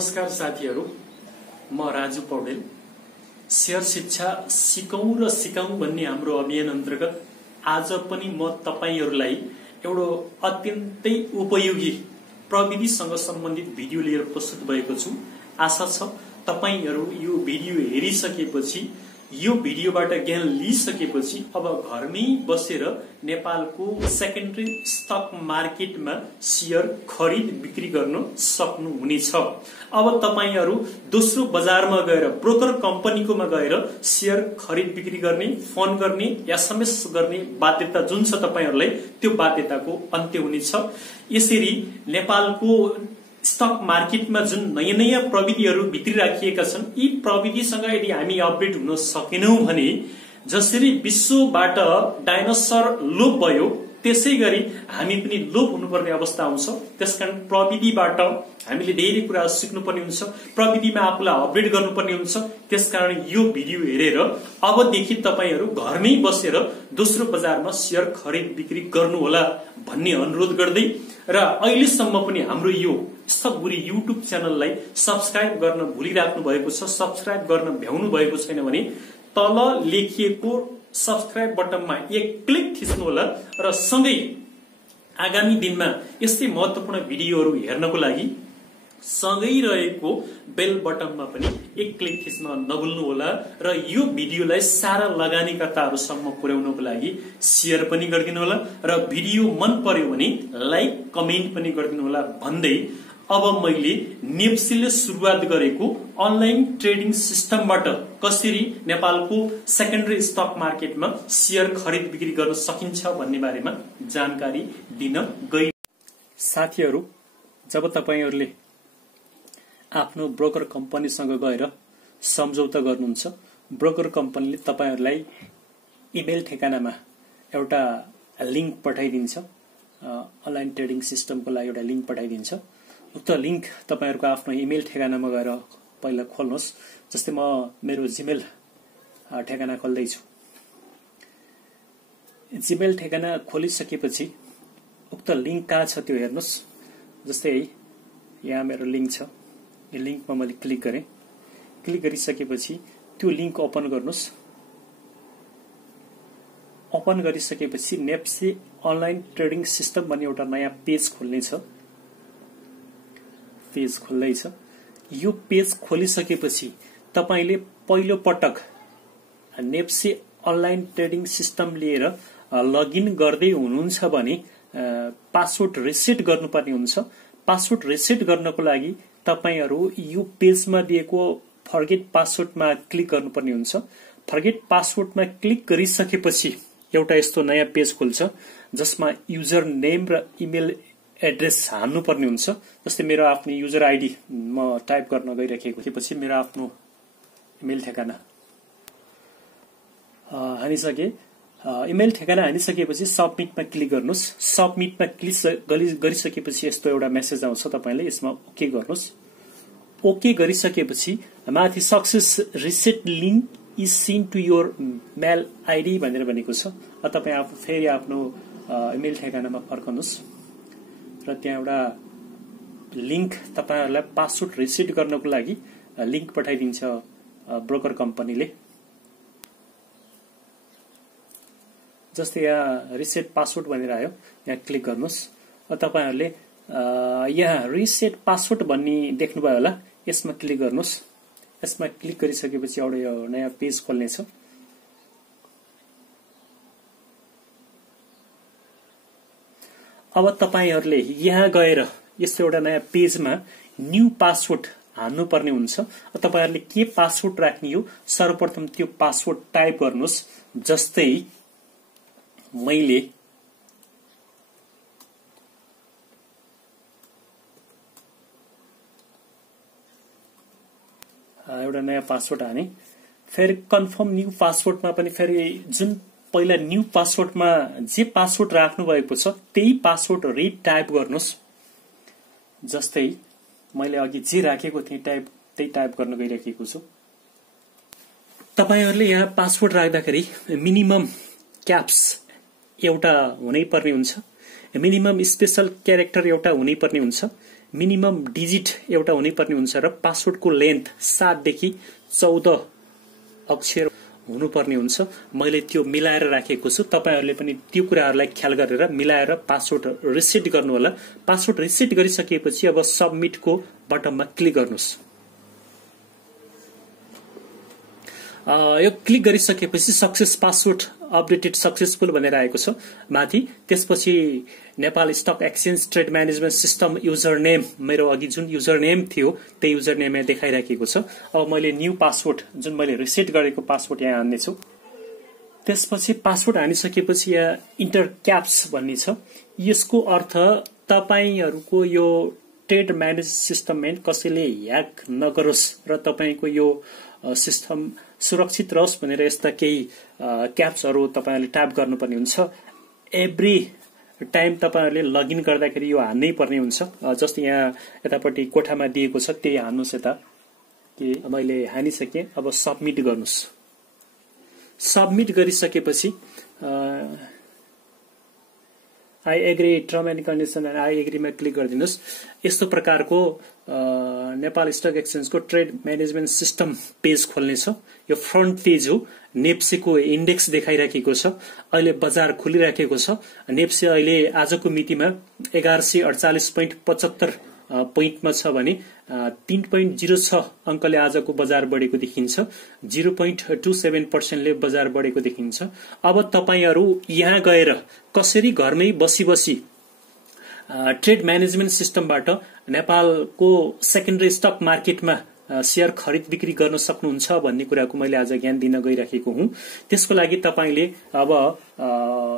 नमस्कार साथीहरू, म राजु पौडेल। शेयर शिक्षा सिकौं र सिकाउँ भन्ने हाम्रो अभियान अन्तर्गत आज पनि म तपाईहरुलाई एउटा अत्यन्तै उपयोगी प्रविधिसँग सम्बन्धित भिडियो लिएर प्रस्तुत भएको छु। आशा छ तपाईहरु यो भिडियो हेरिसकेपछि यो भिडियोबाट ज्ञान लिइसकेपछि अब घरमै बसेर नेपालको सेकेन्डरी स्टक मार्केटमा शेयर खरिद बिक्री गर्न सक्नुहुनेछ। अब तपाईहरु दोस्रो बजारमा गएर ब्रोकर कम्पनीकोमा गएर शेयर खरिद बिक्री गर्ने, फोन गर्ने, एसएमएस गर्ने बाध्यता जुन छ तपाईहरुलाई, त्यो बाध्यताको अन्त्य हुनेछ। यसरी नेपालको स्टक मार्केटमा जुन नयाँ नयाँ प्रविधिहरू भित्री राखिएका छन्, यी प्रविधिसँग यदि हामी अपडेट हुन सकेनौं भने जसरी विश्वबाट डाइनोसर लोप भयो त्यसैगरी हामी पनि लोप हुनुपर्ने अवस्था आउँछ। त्यसकारण प्रविधिबाट हामीले धेरै कुरा सिक्नुपर्ने हुन्छ, प्रविधिमा आफूलाई अपडेट गर्नुपर्ने हुन्छ। त्यसकारण यो भिडियो हेरेर अबदेखि तपाईहरु घरमै बसेर दोस्रो बजारमा शेयर खरिद बिक्री गर्नुहोला भन्ने अनुरोध गर्दै र अहिलेसम्म पनि हाम्रो यो सबगुरी युट्युब च्यानललाई सब्स्क्राइब गर्न भुलिराख्नु भएको छ, सब्स्क्राइब गर्न भ्याउनु भएको छैन भने तल लेखिएको सब्स्क्राइब बटनमा एक क्लिक थिच्नु होला र सँगै आगामी दिनमा यस्तै महत्त्वपूर्ण भिडियोहरू हेर्नको लागि सँगै रहेको बेल बटनमा पनि एक क्लिक थिच्न नभुल्नु होला र यो भिडियोलाई सारा लगानीकर्ताहरूसम्म पुर्याउनको लागि शेयर पनि गरिदिनु होला र भिडियो मन पर्यो भने लाइक कमेन्ट पनि गरिदिनु होला भन्दै अब मैले नेप्सीले सुरुवात गरेको अनलाइन ट्रेडिङ सिस्टमबाट कसरी नेपालको सेकेन्डरी स्टक मार्केटमा शेयर खरिद बिक्री गर्न सकिन्छ भन्ने बारेमा जानकारी दिन गए। साथीहरू, जब तपाईहरुले आफ्नो ब्रोकर कम्पनीसँग गएर सम्झौता गर्नुहुन्छ, ब्रोकर कम्पनीले तपाईहरुलाई इमेल ठेगानामा एउटा लिंक पठाइदिन्छ, अनलाइन ट्रेडिङ सिस्टमको लागि एउटा लिंक पठाइदिन्छ। उक्त लिंक तपाईहरुको आफ्नो इमेल ठेगानामा गएर पहिला खोल्नुहोस्। जस्तै म मेरो जीमेल ठेगाना खोल्दै छु। जीमेल ठेगाना खोलिसकेपछि उक्त लिंक कहाँ छ त्यो हेर्नुहोस्। जस्तै यहाँ मेरो लिंक छ, यो लिंकमा मैले क्लिक गरेँ। क्लिक गरिसकेपछि त्यो लिंक ओपन गर्नुहोस्। ओपन गरिसकेपछि नेप्सी अनलाइन ट्रेडिङ सिस्टम भन्ने एउटा नयाँ पेज खोल्नेछ। पेज खोल्दैछ। यो पेज खोलिसकेपछि तपाईले पहिलो पटक नेप्सी अनलाइन ट्रेडिङ सिस्टम लिएर लगइन गर्दै हुनुहुन्छ भने पासवर्ड रिसेट गर्नुपर्ने हुन्छ। पासवर्ड रिसेट गर्नको लागि तपाईहरु यो पेजमा दिएको फर्गेट पासवर्डमा क्लिक गर्नुपर्ने हुन्छ। फर्गेट पासवर्डमा क्लिक गरिसकेपछि एउटा यस्तो नयाँ पेज खुल्छ जसमा युजर नेम र इमेल एड्रेस हाल्नु पर्ने हुन्छ। जस्तै मेरो आफ्नो युजर आइडी म टाइप गर्न गइराखेको पछि मेरो आफ्नो इमेल ठेगाना हानिसके। इमेल ठेगाना हानिसकेपछि सबमिटमा क्लिक गर्नुहोस्। सबमिटमा क्लिक गरिसकेपछि यस्तो एउटा मेसेज आउँछ, तपाईले यसमा ओके गर्नुहोस्। ओके गरिसकेपछि माथि success reset link is seen to your mail ID भनेर भनेको छ। तपाई आफू फेरि आफ्नो इमेल ठेगानामा फर्कनुहोस् र त्यहाँ एउटा लिंक तपाईहरुलाई पासवर्ड रिसेट गर्नको लागि लिंक पठाइदिन्छ ब्रोकर कम्पनीले। जस्तै यहाँ रिसेट पासवर्ड भनेर आयो, यहाँ क्लिक गर्नुहोस्। तपाईहरुले यहाँ रिसेट पासवर्ड भन्ने देख्नुभयो होला, यसमा क्लिक गर्नुहोस्। यसमा क्लिक गरिसकेपछि एउटा यो नयाँ पेज खोल्नेछ। अब तपाईहरुले यहाँ गएर यस्तो एउटा नयाँ पेजमा न्यू पासवर्ड हाल्नु पर्ने हुन्छ। तपाईहरुले के पासवर्ड राख्ने हो, सर्वप्रथम त्यो पासवर्ड टाइप गर्नुहोस्। जस्तै मैले एउटा नयाँ पासवर्ड हाने। फेरि कन्फर्म न्यू पासवर्डमा पनि फेरि जुन पहिला न्यू पासवर्डमा जे पासवर्ड राख्नु भएको छ त्यही पासवर्ड रिटाइप गर्नुहोस्। जस्तै मैले अघि जे राखेको थिएँ त्यही टाइप गर्न गइराखेको छु। तपाईहरुले यहाँ पासवर्ड राख्दाखेरि मिनिमम क्याप्स एउटा हुनै पर्ने हुन्छ, मिनिमम स्पेशल क्यारेक्टर एउटा हुनै पर्ने हुन्छ। मिनिमम डिजिट एउटा हुनुपर्ने हुन्छ र पासवर्डको लेन्थ 7 देखि 14 अक्षर हुनुपर्ने हुन्छ। मैले त्यो मिलाएर राखेको छु। तपाईहरुले पनि त्यो कुराहरुलाई ख्याल गरेर मिलाएर पासवर्ड रिसेट गर्नु होला। पासवर्ड रिसेट गरिसकेपछि अब सबमिटको बटनमा क्लिक गर्नुस्। यो क्लिक गरिसकेपछि सक्सेस पासवर्ड अपडेटेड सक्सेसफुल भनेर आएको छ माथि। त्यसपछि Nepal stock exchange trade management system user name, मेरो अघि जुन युजर नेम थियो त्यही युजर नेम यहाँ देखाइराखेको छ। अब मैले न्यू पासवर्ड जुन मैले रिसेट गरेको पासवर्ड यहाँ हान्ने छु। त्यसपछि पासवर्ड हानिसकेपछि यहाँ इन्टर क्याप्स भन्ने छ। यसको अर्थ तपाईहरुको यो ट्रेड म्यानेज सिस्टम कसैले ह्याक नगरोस् र तपाईको यो सिस्टम सुरक्षित रहोस् भनेर यस्ता केही क्याप्सहरु तपाईहरुले टाइप गर्नुपर्ने हुन्छ। एभ्री टाइम तपाईहरुले लगइन गर्दाखेरि यो हान्नै पर्ने हुन्छ। जस्तै यहाँ यतापट्टि कोठामा दिएको छ त्यही हान्नुस्। यता के मैले हानिसके। अब सबमिट गर्नुस्। सबमिट गरिसकेपछि I agree term and condition I एग्रीमा क्लिक गरिदिनुस्। यस्तो प्रकारको नेपाल स्टक एक्सचेन्जको ट्रेड म्यानेजमेन्ट सिस्टम पेज खोल्ने छ। यो फ्रन्ट पेज हो। नेप्सेको इन्डेक्स देखाइराखेको छ। अहिले बजार खुलिराखेको छ। नेप्से अहिले आजको मितिमा 1148.75 पोइन्टमा छ भने 3.06 अंकले आजको बजार बढेको देखिन्छ। 0.27% ले बजार बढेको देखिन्छ। अब तपाईहरु यहाँ गएर कसरी घरमै बसी बसी ट्रेड म्यानेजमेन्ट सिस्टमबाट नेपालको सेकेन्डरी स्टक मार्केटमा शेयर खरिद बिक्री गर्न सक्नुहुन्छ भन्ने कुराको मैले आज ज्ञान दिन गइराखेको हुँ। त्यसको लागि तपाईले अब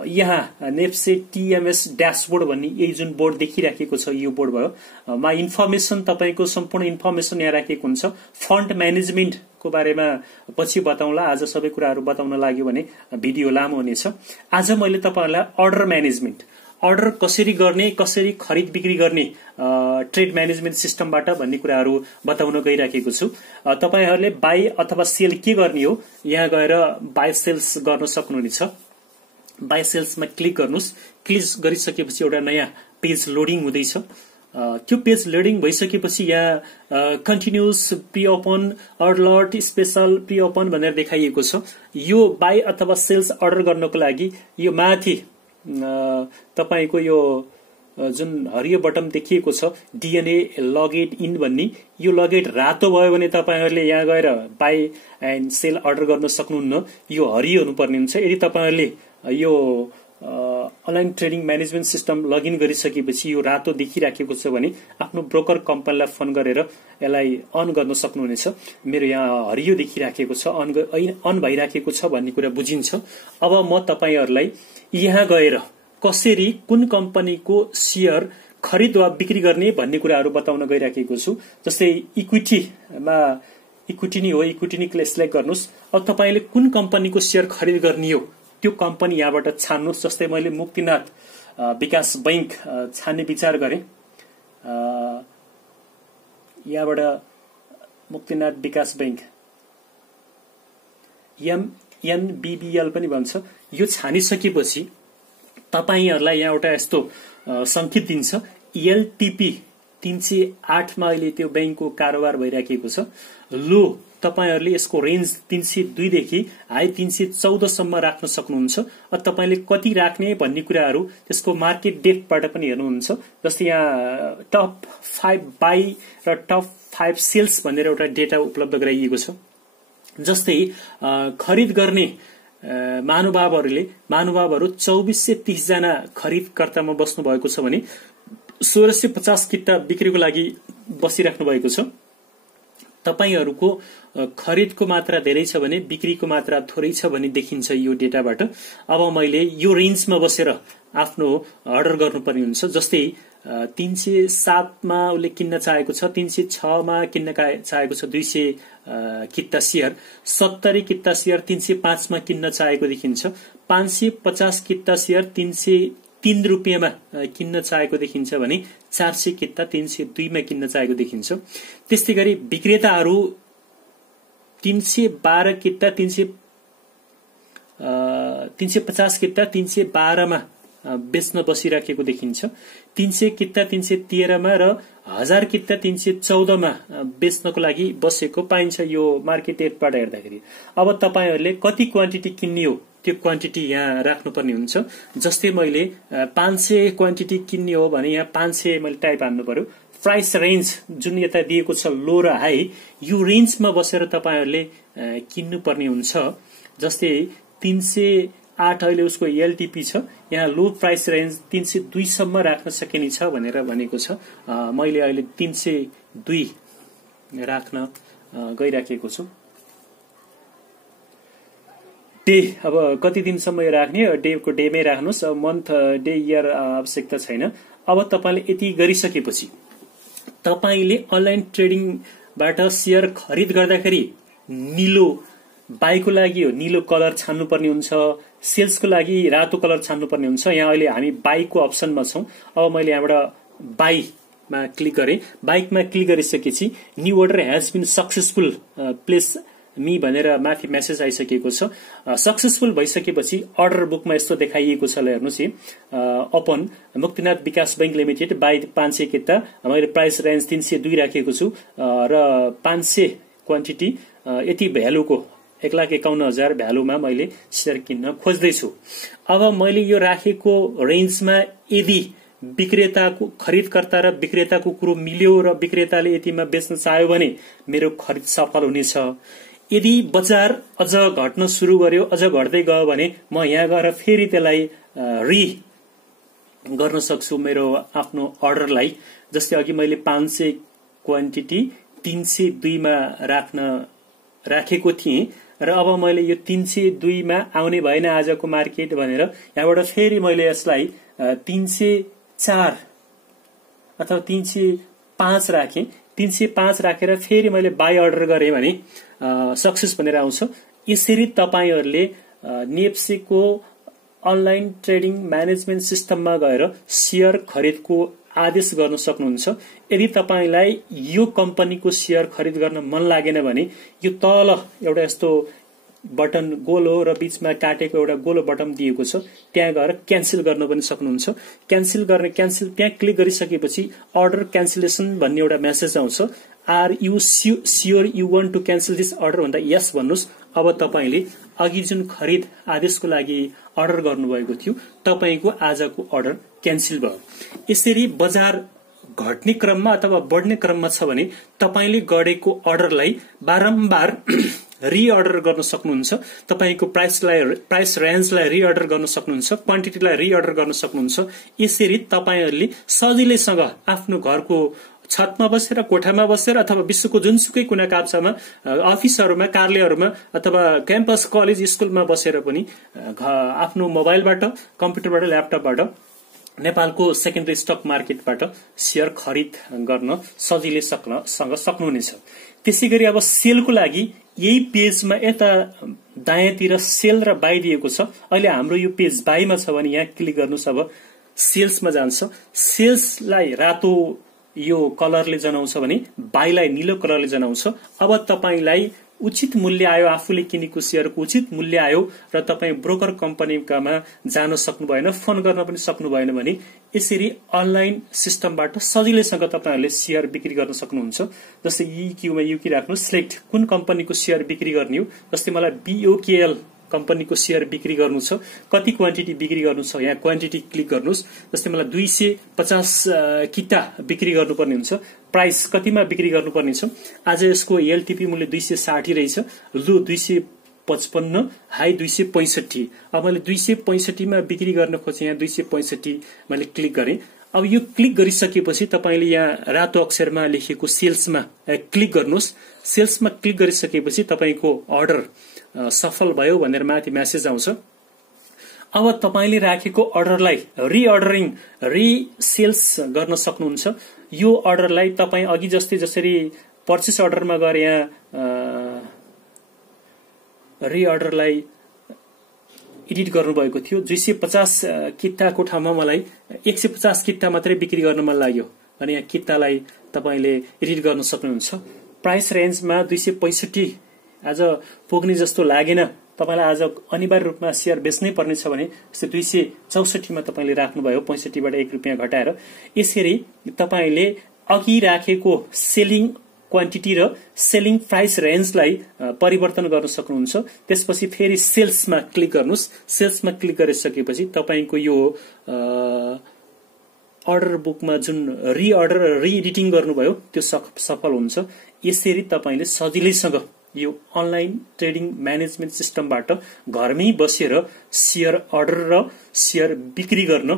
यहाँ नेप्से टीएमएस ड्याशबोर्ड भन्ने यही जुन बोर्ड देखिराखेको छ यो बोर्ड भयो। मा इन्फर्मेसन तपाईको सम्पूर्ण इन्फर्मेसन यहाँ राखेको हुन्छ। फन्ड म्यानेजमेन्ट को बारेमा पछि बताउँला। आज सबै कुराहरु बताउन लाग्यो भने भिडियो लामो हुनेछ। आज मैले तपाईहरुलाई अर्डर म्यानेजमेन्ट, अर्डर कसरी गर्ने, कसरी खरिद बिक्री गर्ने ट्रेड म्यानेजमेन्ट सिस्टमबाट भन्ने कुराहरु बताउन गइराखेको छु। तपाईहरुले बाई अथवा सेल के गर्ने हो यहाँ गएर बाई सेल्स गर्न सक्नुहुनेछ। बाई सेल्समा क्लिक गर्नुस्। क्लिक गरिसकेपछि एउटा नयाँ पेज लोडिङ हुँदैछ। त्यो पेज लोडिङ भइसकेपछि यहाँ continuous pre open, alert, special pre open भनेर देखाइएको छ। यो बाई अथवा सेल्स अर्डर गर्नको लागि यो माथि तपाईको यो जुन हरियो बटन देखिएको छ डीएनए लगेट इन भन्ने, यो लगेट रातो भयो भने तपाईहरुले यहाँ गएर बाई एन्ड सेल अर्डर गर्न सक्नुहुन्न। यो हरियो हुनुपर्ने हुन्छ। यदि तपाईहरुले यो online trading management system login गरिसकेपछि यो रातो देखिराखेको छ भने आफ्नो ब्रोकर कम्पनीलाई फोन गरेर यसलाई अन गर्न सक्नुहुनेछ। मेरो यहाँ हरियो देखिराखेको छ, अन भइराखेको छ भन्ने कुरा बुझिन्छ। अब म तपाईहरुलाई यहाँ गएर कसरी कुन कम्पनीको शेयर खरिद वा बिक्री गर्ने भन्ने कुराहरु बताउन गइराखेको छु। जस्तै इक्विटीमा इक्विटी नै हो, इक्विटी नै सिलेक्ट गर्नुस्। अब तपाईले कुन कम्पनीको शेयर खरिद गर्ने हो त्यो कम्पनी यहाँबाट छान्नुस्। जस्तै मैले मुक्तिनाथ विकास बैंक छान्ने विचार गरे। यहाँबाट मुक्तिनाथ विकास बैंक एमएनबीबीएल पनि भन्छ। यो छानिसकेपछि तपाईहरुलाई यहाँ एउटा यस्तो संकेत दिन्छ एलटीपी 308 मा अहिले त्यो बैंकको कारोबार भइराखेको छ। लो तपाईहरुले यसको रेन्ज 302 देखि हाई 314 सम्म राख्न सक्नुहुन्छ। तपाईले कति राख्ने भन्ने कुराहरु त्यसको मार्केट डेप्थबाट पनि हेर्नुहुन्छ। जस्तै यहाँ टप 5 बाई र टप 5 सेल्स भनेर एउटा डेटा उपलब्ध गराइएको छ। जस्तै खरिद गर्ने महानुभावहरु 2430 जना खरिदकर्तामा बस्नु भएको छ भने 1650 किता बिक्रीको लागि बसिराख्नु भएको छ। तपाईहरुको खरिदको मात्रा धेरै छ भने बिक्रीको मात्रा थोरै छ भने देखिन्छ यो डेटाबाट। अब मैले यो रेन्जमा बसेर आफ्नो अर्डर गर्नुपर्ने हुन्छ। जस्तै 307 मा उले किन्न चाहेको छ, 306 मा किन्न चाहेको छ 200 किता शेयर, 70 किता शेयर 305 मा किन्न चाहेको देखिन्छ, 550 किता शेयर 303 रुपैयाँमा किन्न चाहेको देखिन्छ भने 400 किता 302 मा किन्न चाहेको देखिन्छ। त्यस्तै गरी विक्रेताहरु 312 किता 350 किता 312 मा बेच्न बसिराखेको देखिन्छ। 300 किता 313 मा र 1000 किता 314 मा बेच्नको लागि बसेको पाइन्छ यो मार्केट रेटबाट हेर्दाखेरि। अब तपाईहरुले कति क्वान्टिटी किन्ने हो त्यो क्वान्टिटी यहाँ राख्नुपर्ने हुन्छ। जस्तै मैले 500 क्वान्टिटी किन्ने हो भने यहाँ 500 मैले टाइप हाल्नु पर्यो। प्राइस रेन्ज जुन यता दिएको छ लो र हाई, यो रेन्जमा बसेर तपाईहरुले किन्नु पर्ने हुन्छ। जस्तै 308 अहिले उसको एलटीपी छ, यहाँ लो प्राइस रेन्ज 302 सम्म राख्न सकिनेछ भनेर भनेको छ। मैले अहिले 302 राख्न गइराखेको छु। डे अब कति दिनसम्म यो राख्ने, डेको डेमै राख्नुस्, मन्थ डे इयर आवश्यकता छैन। अब तपाईले यति गरिसकेपछि तपाईले अनलाइन ट्रेडिङबाट शेयर खरिद गर्दाखेरि नीलो बाईको लागि हो नीलो कलर छान्नु पर्ने हुन्छ, सेल्सको लागि रातो कलर छान्नु पर्ने हुन्छ। यहाँ अहिले हामी बाईको अप्सनमा छौं। अब मैले यहाँबाट बाईमा क्लिक गरे। बाईमा क्लिक गरिसकेपछि new order has been successful place me भनेर माथि मेसेज आइसकेको छ। सक्सेसफुल भइसकेपछि अर्डर बुकमा यस्तो देखाइएको छ। ल हेर्नुस् है, ओपन मुक्तिनाथ विकास बैंक लिमिटेड बाई 500 किता, मैले प्राइस रेन्ज 302 राखेको छु र 500 क्वान्टिटी यति भ्यालुको 1,51,000 भ्यालुमा मैले शेयर किन्न खोज्दैछु। अब मैले यो राखेको रेन्जमा यदि विक्रेताको खरिदकर्ता र विक्रेताको कुरो मिल्यो र विक्रेताले यतिमा बेच्न चाह्यो भने मेरो खरिद सफल हुनेछ। यदि बजार अझ घट्न सुरु गर्यो, अझ घट्दै गयो भने म यहाँ गएर फेरि त्यसलाई रि गर्न सक्छु मेरो आफ्नो अर्डरलाई। जस्तै अघि मैले 500 क्वान्टिटी 302 मा राखेको थिएँ र अब मैले यो 302 मा आउने भएन आजको मार्केट भनेर यहाँबाट फेरि मैले यसलाई 304 अथवा 305 राखेँ। 305 राखेर फेरि मैले बाई अर्डर गरेँ भने सक्सेस भनेर आउँछ। यसरी तपाईहरुले नेप्सेको अनलाइन ट्रेडिङ म्यानेजमेन्ट सिस्टममा गएर शेयर खरिदको आदेश गर्न सक्नुहुन्छ। यदि तपाईलाई यो कम्पनीको शेयर खरिद गर्न मन लागेन भने यो तल एउटा यस्तो बटन गोलो र बीचमा काटेको एउटा गोलो बटन दिएको छ, त्यहाँ गएर क्यान्सल गर्न पनि सक्नुहुन्छ। क्यान्सल त्यहाँ क्लिक गरिसकेपछि अर्डर क्यान्सलेसन भन्ने एउटा मेसेज आउँछ। Are you sure you want to cancel this order भन्दा यस भन्नुस्। अब तपाईले अघि जुन खरिद आदेशको लागि अर्डर गर्नुभएको थियो तपाईको आजको अर्डर क्यान्सल भयो। यसरी बजार घट्ने क्रममा अथवा बढ्ने क्रममा छ भने तपाईले गरेको अर्डरलाई बारम्बार रिअर्डर गर्न सक्नुहुन्छ। तपाईको प्राइस रेन्जलाई रिअर्डर गर्न सक्नुहुन्छ, क्वान्टिटीलाई रिअर्डर गर्न सक्नुहुन्छ। यसरी तपाईहरुले सजिलैसँग आफ्नो घरको छतमा बसेर, कोठामा बसेर अथवा विश्वको जुनसुकै कुना काप्चामा, अफिसहरुमा, कार्यालयहरुमा अथवा क्याम्पस, कलेज, स्कुलमा बसेर पनि आफ्नो मोबाइलबाट, कम्प्युटरबाट, ल्यापटपबाट नेपालको सेकेन्डरी स्टक मार्केटबाट शेयर खरिद गर्न सजिलैसँग सक्नुहुनेछ। त्यसैगरी अब सेलको लागि यही पेजमा यता दायाँतिर सेल र बाई दिएको छ। अहिले हाम्रो यो पेज बाईमा छ भने यहाँ क्लिक गर्नुस्। अब सेल्समा जान्छ। सेल्सलाई रातो यो कलरले जनाउँछ भने बाईलाई नीलो कलरले जनाउँछ। अब तपाईलाई उचित मूल्य आयो, आफूले किनेको शेयरको उचित मूल्य आयो र तपाई ब्रोकर कम्पनीकामा जान सक्नु भएन, फोन गर्न पनि सक्नु भएन भने यसरी अनलाइन सिस्टमबाट सजिलैसँग तपाईहरुले शेयर बिक्री गर्न सक्नुहुन्छ। जस्तै EQ मा युकी राख्नु, सिलेक्ट कुन कम्पनीको शेयर बिक्री गर्ने हो। जस्तै मलाई BOKL कम्पनीको शेयर बिक्री गर्नु छ, कति क्वान्टिटी बिक्री गर्नु छ, यहाँ क्वान्टिटी क्लिक गर्नुस्। जस्तै मलाई 250 किता बिक्री गर्नुपर्ने हुन्छ, प्राइस कतिमा बिक्री गर्नुपर्ने छ। आज यसको एलटीपी मूल्य 260 रहेछ, लो 255, हाई 265। अब मैले 265 मा बिक्री गर्न खोजेँ, यहाँ 265 मैले क्लिक गरेँ। अब यो क्लिक गरिसकेपछि तपाईले यहाँ रातो अक्षरमा लेखेको सेल्समा क्लिक गर्नुस्। सेल्समा क्लिक गरिसकेपछि तपाईको अर्डर सफल भयो भनेर माथि मेसेज आउँछ। अब तपाईले राखेको अर्डरलाई रिसेल्स गर्न सक्नुहुन्छ। यो अर्डरलाई तपाई अघि जसरी पर्चेस अर्डरमा गएर यहाँ रिअर्डरलाई एडिट गर्नुभएको थियो। 250 किताको ठाउँमा मलाई 150 किता मात्रै बिक्री गर्न मन लाग्यो भने यहाँ कितालाई तपाईले एडिट गर्न सक्नुहुन्छ। प्राइस रेन्जमा 265 आज पुग्ने जस्तो लागेन, तपाईलाई आज अनिवार्य रूपमा शेयर बेच्नै पर्ने छ भने जस्तै 264 मा तपाईले राख्नुभयो 65 बाट 1 रुपैयाँ घटाएर यसरी तपाईले अघि राखेको सेलिङ क्वान्टिटी र सेलिङ प्राइस रेन्जलाई परिवर्तन गर्न सक्नुहुन्छ। त्यसपछि फेरि सेल्समा क्लिक गर्नुस्। सेल्समा क्लिक गरिसकेपछि तपाईको यो अर्डर बुकमा जुन रिअर्डर रिएडिटिङ गर्नुभयो त्यो सफल हुन्छ। यसरी तपाईले सजिलैसँग यो अनलाइन ट्रेडिङ म्यानेजमेन्ट सिस्टमबाट घरमै बसेर शेयर अर्डर र शेयर बिक्री गर्न,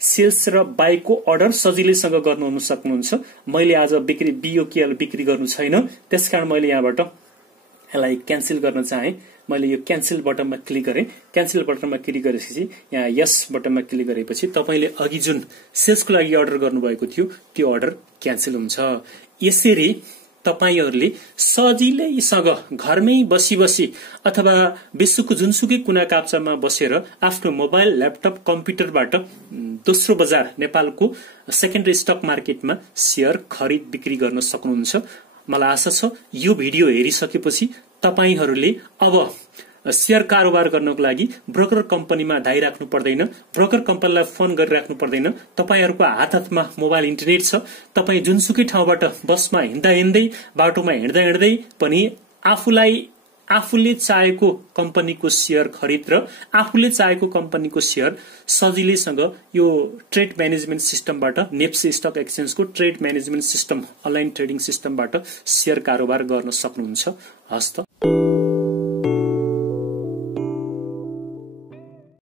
सेल्स र बाइको अर्डर सजिलैसँग गर्नु सक्नुहुन्छ। मैले आज बिओकेएल बिक्री गर्नु छैन, त्यसकारण मैले यहाँबाट यसलाई क्यान्सल गर्न चाहे। मैले यो क्यान्सल बटनमा क्लिक गरे। क्यान्सल बटनमा क्लिक गरेपछि यहाँ यस बटनमा क्लिक गरेपछि तपाईले अघि जुन सेल्सको लागि अर्डर गर्नुभएको थियो त्यो अर्डर क्यान्सल हुन्छ। यसरी तपाईहरुले सजिलैसँग घरमै बसी अथवा विश्वको जुनसुकै कुना काप्चामा बसेर आफ्नो मोबाइल, ल्यापटप, कम्प्युटरबाट दोस्रो बजार नेपालको सेकेन्डरी स्टक मार्केटमा शेयर खरिद बिक्री गर्न सक्नुहुन्छ। मलाई आशा छ यो भिडियो हेरिसकेपछि तपाईहरुले अब शेयर कारोबार गर्नको लागि ब्रोकर कम्पनीमा धाइराख्नु पर्दैन, ब्रोकर कम्पनीलाई फोन गरिराख्नु पर्दैन। तपाईहरुको हातमा मोबाइल इन्टरनेट छ। तपाई जुनसुकै ठाउँबाट बसमा हिँड्दै बाटोमा हिँड्दै पनि आफूले चाहेको कम्पनीको शेयर खरिद र आफूले चाहेको कम्पनीको शेयर सजिलैसँग यो ट्रेड म्यानेजमेन्ट सिस्टमबाट, नेप्सी स्टक एक्सचेन्जको trade management system, online trading सिस्टमबाट शेयर कारोबार गर्न सक्नुहुन्छ। हस्त